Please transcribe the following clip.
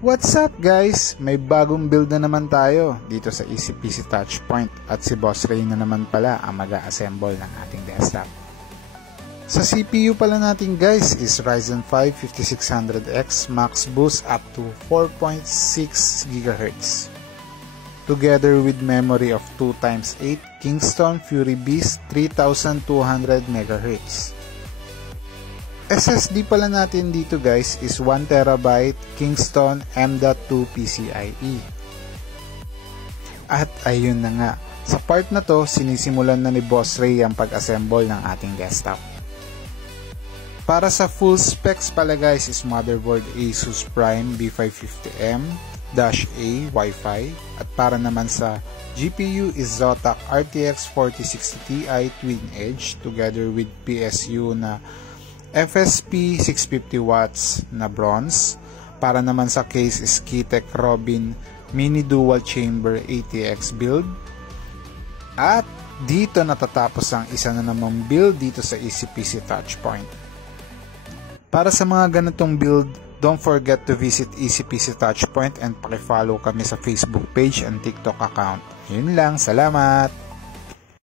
What's up guys? May bagong build na naman tayo dito sa EasyPC Touchpoint at si Boss Ray na naman pala ang mag-a-assemble ng ating desktop. Sa CPU pala natin guys is Ryzen 5 5600X Max Boost up to 4.6 GHz. Together with memory of 2x8 Kingston Fury Beast 3200 MHz. SSD pala natin dito guys is 1TB Kingston M.2 PCIe. At ayun na nga, sa part na to sinisimulan na ni Boss Ray ang pag-assemble ng ating desktop. Para sa full specs pala guys is motherboard Asus Prime B550M-A Wi-Fi at para naman sa GPU is Zotac RTX 4060 Ti Twin Edge together with PSU na FSP 650 watts na bronze. Para naman sa case is Keytech Robin Mini Dual Chamber ATX build. At dito natatapos ang isa na namang build dito sa EasyPC Touchpoint. Para sa mga ganitong build, don't forget to visit EasyPC Touchpoint and paki-follow kami sa Facebook page and TikTok account. Yun lang, salamat!